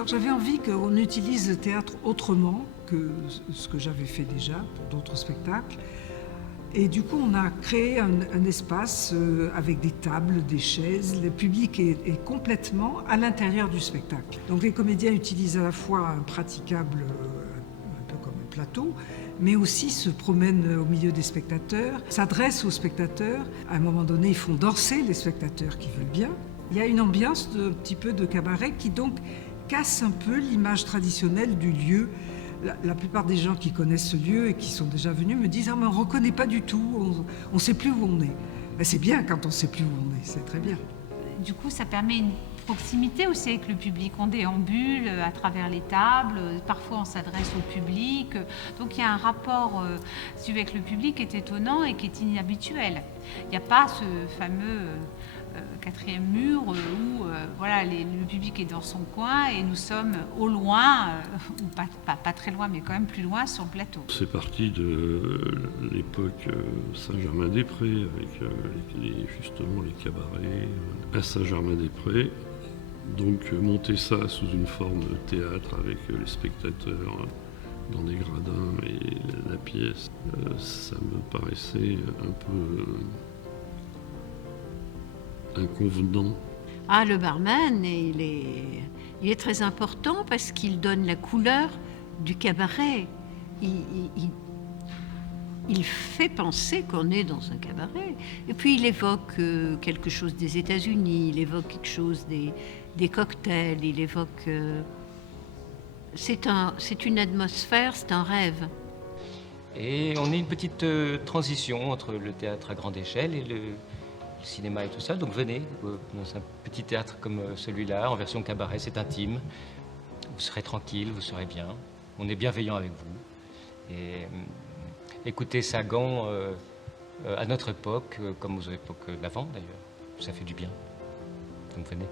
Alors j'avais envie qu'on utilise le théâtre autrement que ce que j'avais fait déjà pour d'autres spectacles. Et du coup, on a créé un espace avec des tables, des chaises. Le public est complètement à l'intérieur du spectacle. Donc les comédiens utilisent à la fois un praticable, un peu comme un plateau, mais aussi se promènent au milieu des spectateurs, s'adressent aux spectateurs. À un moment donné, ils font danser les spectateurs qui veulent bien. Il y a une ambiance un petit peu de cabaret qui donc casse un peu l'image traditionnelle du lieu. La plupart des gens qui connaissent ce lieu et qui sont déjà venus me disent « Ah, mais on ne reconnaît pas du tout, on ne sait plus où on est. » Ben, c'est bien quand on ne sait plus où on est, c'est très bien. Du coup, ça permet une proximité aussi avec le public. On déambule à travers les tables, parfois on s'adresse au public. Donc il y a un rapport avec le public qui est étonnant et qui est inhabituel. Il n'y a pas ce fameux quatrième mur où voilà, le public est dans son coin et nous sommes au loin, ou pas très loin, mais quand même plus loin sur le plateau. C'est parti de l'époque Saint-Germain-des-Prés, avec justement les cabarets à Saint-Germain-des-Prés. Donc monter ça sous une forme de théâtre avec les spectateurs dans des gradins et la pièce, ça me paraissait un peu inconvenant. Ah, le barman, il est très important parce qu'il donne la couleur du cabaret. Il fait penser qu'on est dans un cabaret. Et puis il évoque quelque chose des États-Unis, il évoque quelque chose des cocktails, il évoque... c'est une atmosphère, c'est un rêve. Et on est une petite transition entre le théâtre à grande échelle et le cinéma et tout ça. Donc venez dans un petit théâtre comme celui-là, en version cabaret, c'est intime. Vous serez tranquille, vous serez bien. On est bienveillant avec vous. Et écoutez Sagan à notre époque, comme aux époques d'avant d'ailleurs. Ça fait du bien. Donc venez.